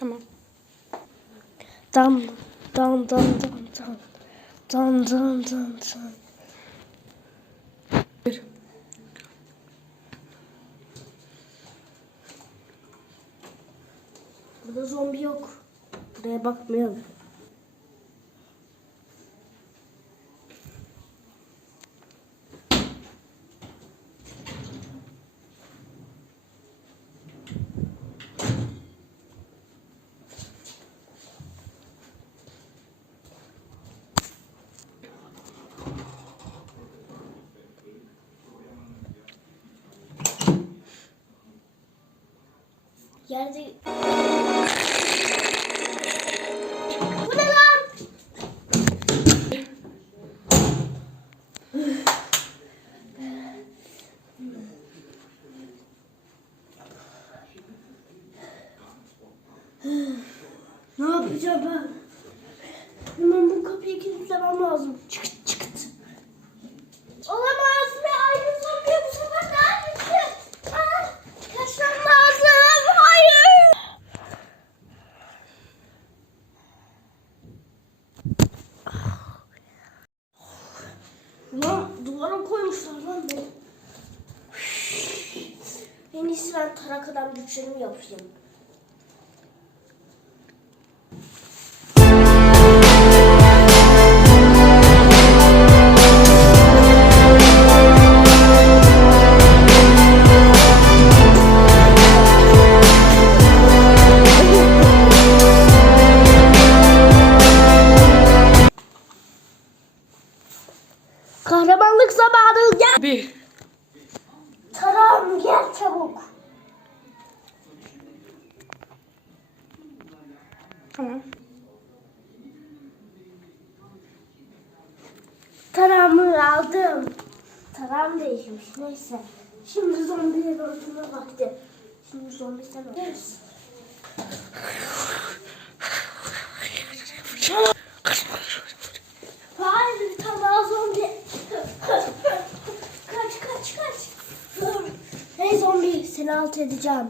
Tamam. Dan dan dan dan dan. Dan dan dan dan. Bir. Burada zombi yok. Buraya bakmayalım. Yerde... Bu ne lan? ne yapacağım ben? Hemen bu kapıyı kilitlemem lazım. Çıkıt İyisi ben tarak adam güçlerimi yapayım. Kahramanlık zamanı gel. Bir. Tarağım gel çabuk. Tamam. Tarağımı aldım. Tarağım değişmiş neyse. Şimdi zombilerin öldürme vakti. Şimdi zombi sen öldürürsün. Hayır zombi. kaç kaç kaç. Hey zombi seni alt edeceğim.